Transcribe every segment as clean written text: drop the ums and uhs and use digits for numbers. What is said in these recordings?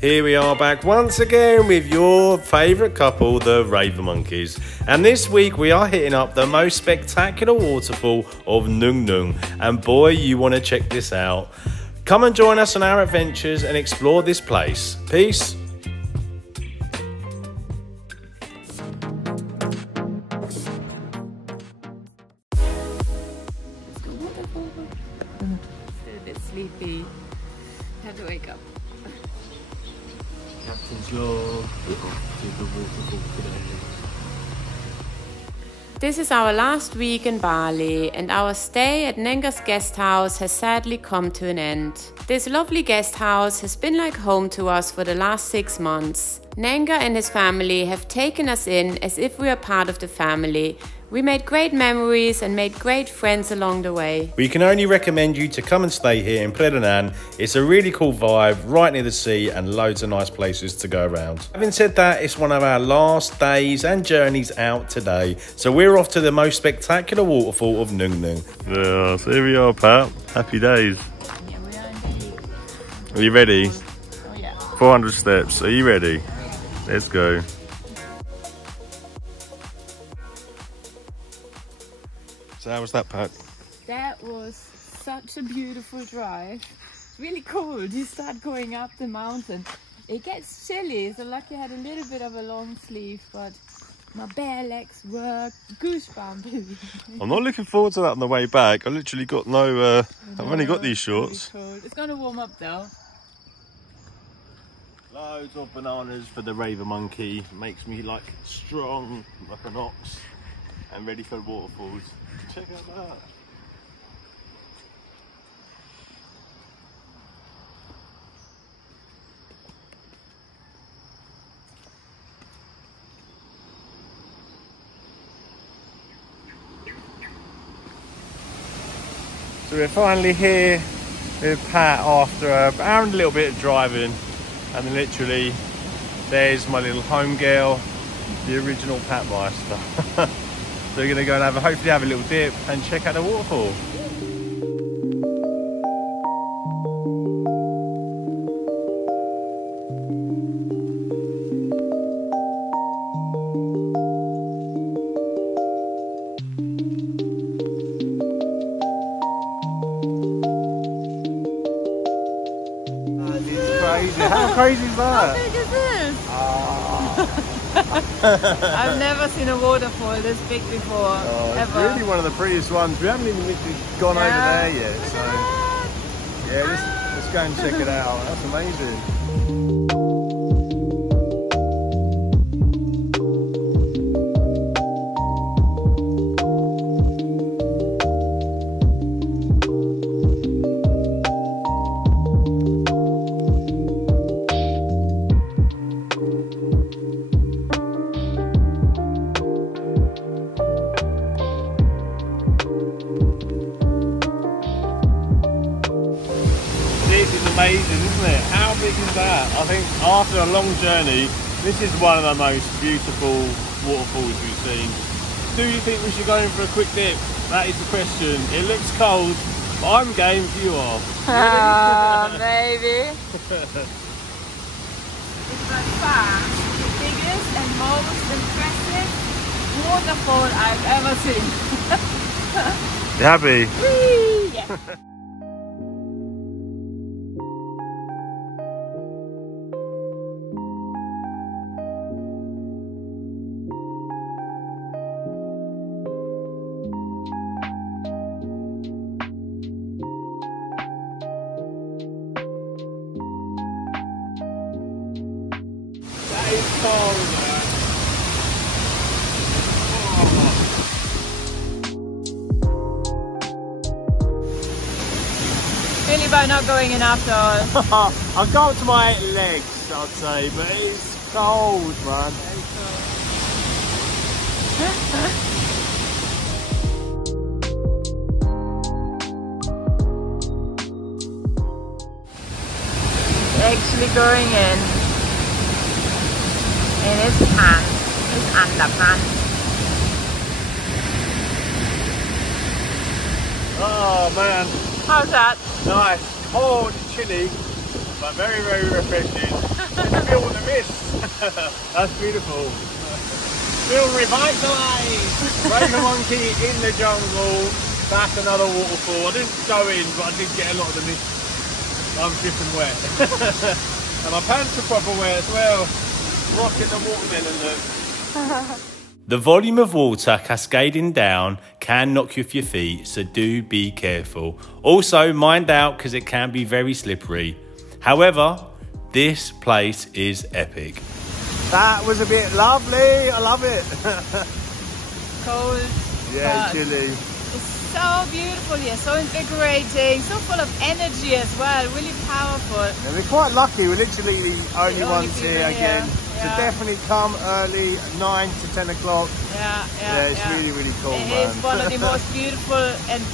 Here we are back once again with your favourite couple, the Raver Monkeys. And this week we are hitting up the most spectacular waterfall of Nungnung. And boy, you want to check this out. Come and join us on our adventures and explore this place. Peace. Still a bit sleepy. Have to wake up. Captain's log to the waterfall today. This is our last week in Bali, and our stay at Nengah's guest house has sadly come to an end. This lovely guest house has been like home to us for the last 6 months. Nengah and his family have taken us in as if we are part of the family. We made great memories and made great friends along the way. We can only recommend you to come and stay here in Pererenan. It's a really cool vibe, right near the sea and loads of nice places to go around. Having said that, it's one of our last days and journeys out today. So we're off to the most spectacular waterfall of Nungnung. Yeah, so here we are, Pat. Happy days. Yeah, we are indeed. Are you ready? Oh yeah. 400 steps. Are you ready? Let's go. So how was that, Pat? That was such a beautiful drive. It's really cold. You start going up the mountain. It gets chilly, so lucky I had a little bit of a long sleeve, but my bare legs were goosebumpy. I'm not looking forward to that on the way back. I literally got no, I've only got these shorts. Really cold. It's gonna warm up though. Loads of bananas for the Raver Monkey. Makes me like strong like an ox and ready for waterfalls. Check out that. So we're finally here with Pat after an hour and a little bit of driving, and then literally there's my little home girl, the original Pat Meister. So we're going to go and hopefully have a little dip and check out the waterfall. Crazy. How crazy is that? How big is this? I've never seen a waterfall this big before, It's ever. really one of the prettiest ones. We haven't even literally gone over there yet, so yeah, let's go and check it out. That's amazing. This is amazing, isn't it? How big is that? I think after a long journey, this is one of the most beautiful waterfalls we've seen. Do you think we should go in for a quick dip? That is the question. It looks cold, but I'm game if you are. Maybe. It's by far the biggest and most impressive waterfall I've ever seen. You happy? Whee! Yeah. Really by not going in after all. I've got up to my legs, I'd say, but it's cold, man. Actually going in his pants, his underpants. Oh man. How's that? Nice. Cold, chilly, but very, very refreshing. Feel the mist. That's beautiful. Feel revitalised. Raven monkey in the jungle. That's another waterfall. I didn't go in, but I did get a lot of the mist. I'm dripping wet. And my pants are proper wet as well. Rocking the watermelon look. The volume of water cascading down can knock you off your feet, so do be careful. Also, mind out because it can be very slippery. However, this place is epic. That was a bit lovely. I love it. Cold. Yeah, chilly. It's so beautiful here, so invigorating, so full of energy as well, really powerful. And we're quite lucky, we're literally the only ones here again. Yeah. So definitely come early, 9 to 10 o'clock. Yeah, it's really, really cool, It man. is one of the most beautiful and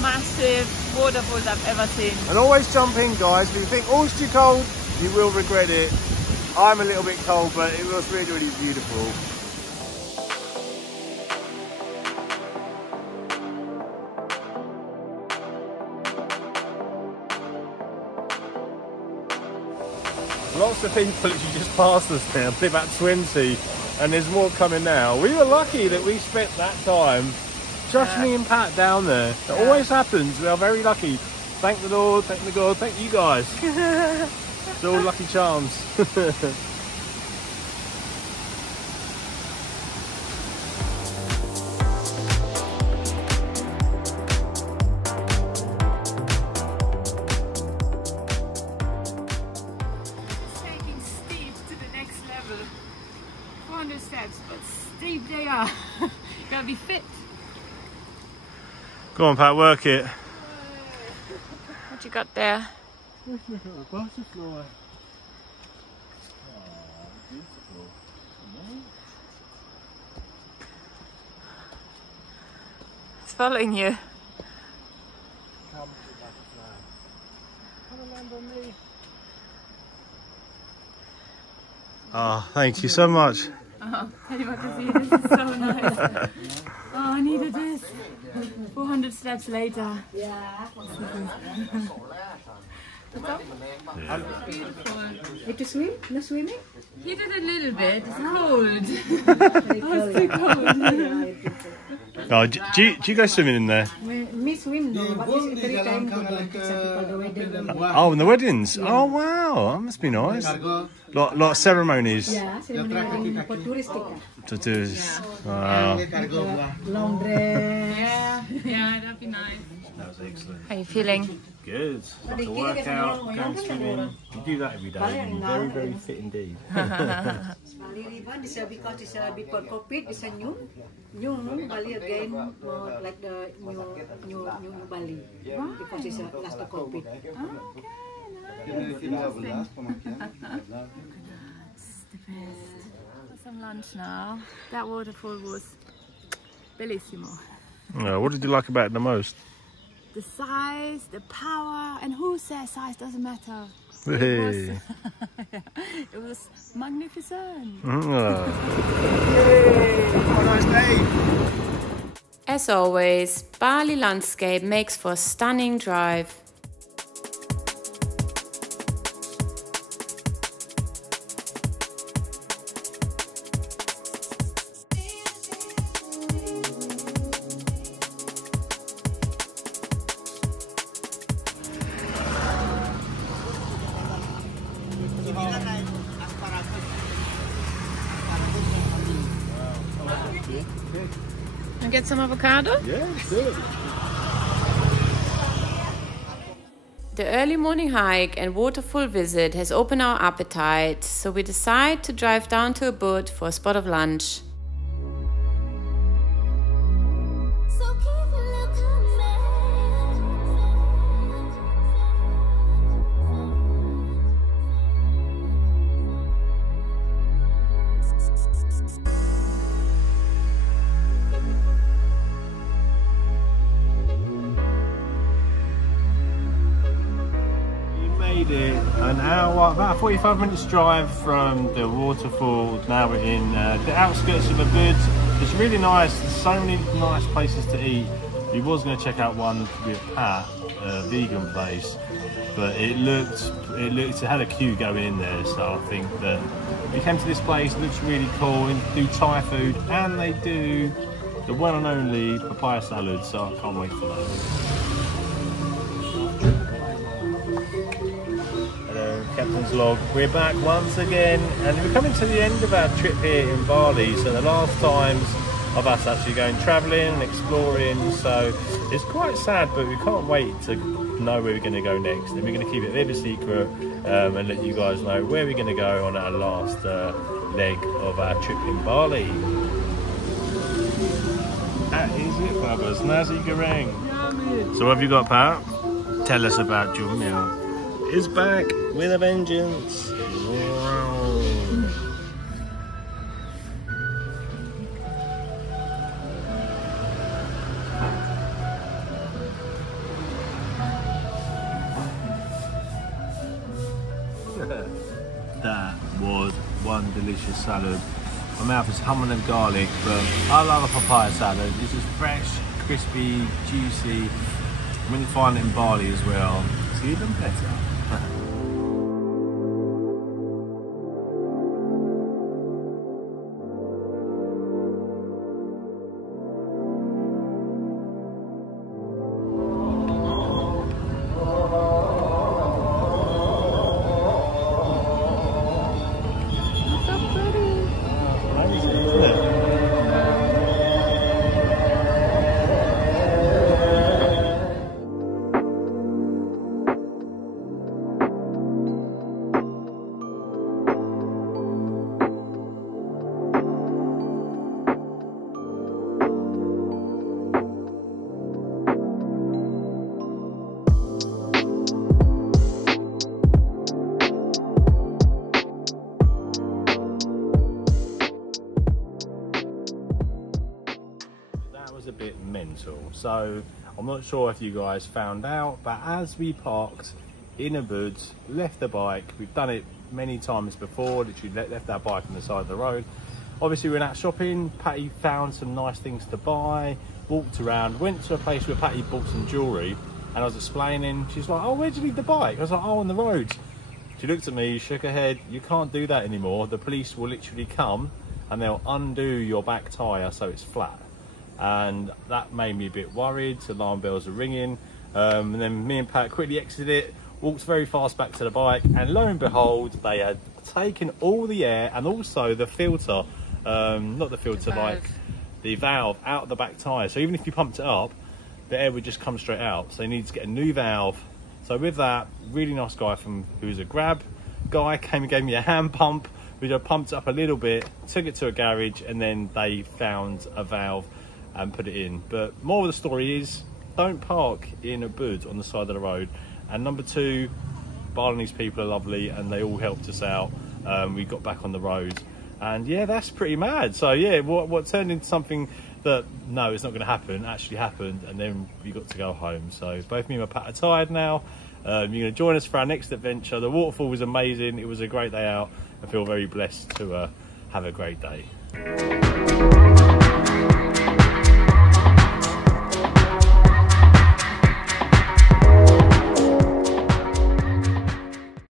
massive waterfalls I've ever seen. And always jump in, guys. If you think, oh, it's too cold, you will regret it. I'm a little bit cold, but it was really, really beautiful. Lots of people actually just passed us now, about 20, and there's more coming now. We were lucky that we spent that time, just me and Pat down there. It always happens, we are very lucky. Thank the Lord, thank the God, thank you guys. It's all lucky charms. Steps, but steep they are. You gotta be fit. Go on, Pat, work it. What you got there? A butterfly. Oh, beautiful. It's following you. Come, butterfly. Come and land on me. Oh, thank you so much. Oh, tell you what to see, this is so nice. Oh, I needed this. 400 steps later. Yeah. Beautiful. Did you swim? No swimming? He did a little bit. It's cold. Oh, it's too cold. Oh, do you go swimming in there? Me swim no, but it's every time the wedding. Oh, in the weddings? Oh, wow, that must be nice. Lot of ceremonies. Yeah, ceremony for tourists. To tourists. Wow. Long dress. Yeah, that'd be nice. That was excellent. How are you feeling? Good. Like a workout, going swimming. You do that every day. You're very, very fit indeed. Bali river is because it's before COVID. It's a new Bali again, like the new Bali because it's last the COVID. Oh, okay. Nice. Interesting. It's the best. For some lunch now. That waterfall was bellissimo. What did you like about it the most? The size, the power, and who says size doesn't matter. Hey. It was magnificent. Yay! Have a nice day. As always, Bali landscape makes for a stunning drive. And get some avocado? Yeah, good. The early morning hike and waterfall visit has opened our appetite, so we decide to drive down to Ubud for a spot of lunch. An hour, about 45 minutes drive from the waterfall. Now we're in the outskirts of Ubud. It's really nice. There's so many nice places to eat. We was going to check out one with Pat, a vegan place, but it had a queue going in there, so I think that if you came to this place, it looks really cool, and do Thai food, and they do the one and only papaya salad, so I can't wait for that. Hello, Captain's Log. We're back once again, and we're coming to the end of our trip here in Bali, so the last times of us actually going travelling and exploring, so it's quite sad, but we can't wait to know where we're going to go next, and we're going to keep it a bit of a secret and let you guys know where we're going to go on our last leg of our trip in Bali. That is it, Babas. Nasi goreng. So what have you got, Pat? Tell us about your meal. It's back with a vengeance. Wow. That was one delicious salad. My mouth is humming of garlic, but I love a papaya salad. This is fresh, crispy, juicy. When you find it in Bali as well, it's even better. A bit mental, so I'm not sure if you guys found out, but as we parked in Ubud, left the bike, we've done it many times before, literally left our bike on the side of the road. Obviously we went out shopping, Patty found some nice things to buy, walked around, went to a place where Patty bought some jewellery, and I was explaining, she's like, oh, where'd you leave the bike? I was like, oh, on the road. She looked at me, shook her head, you can't do that anymore, the police will literally come and they'll undo your back tyre so it's flat. And that made me a bit worried, so alarm bells are ringing, and then me and Pat quickly exited it, walked very fast back to the bike, and lo and behold, they had taken all the air and also the filter, not the filter, like the valve out of the back tyre, so even if you pumped it up, the air would just come straight out, so you need to get a new valve. So with that, really nice guy who's a Grab guy came and gave me a hand pump. We just pumped it up a little bit, took it to a garage, and then they found a valve and put it in. But more of the story is, don't park in Ubud on the side of the road. And number two, Balinese people are lovely and they all helped us out. We got back on the road, and yeah, that's pretty mad. So yeah, what turned into something that, no, it's not going to happen, actually happened, and then we got to go home. So both me and my Pat are tired now. You're going to join us for our next adventure. The waterfall was amazing. It was a great day out. I feel very blessed to have a great day.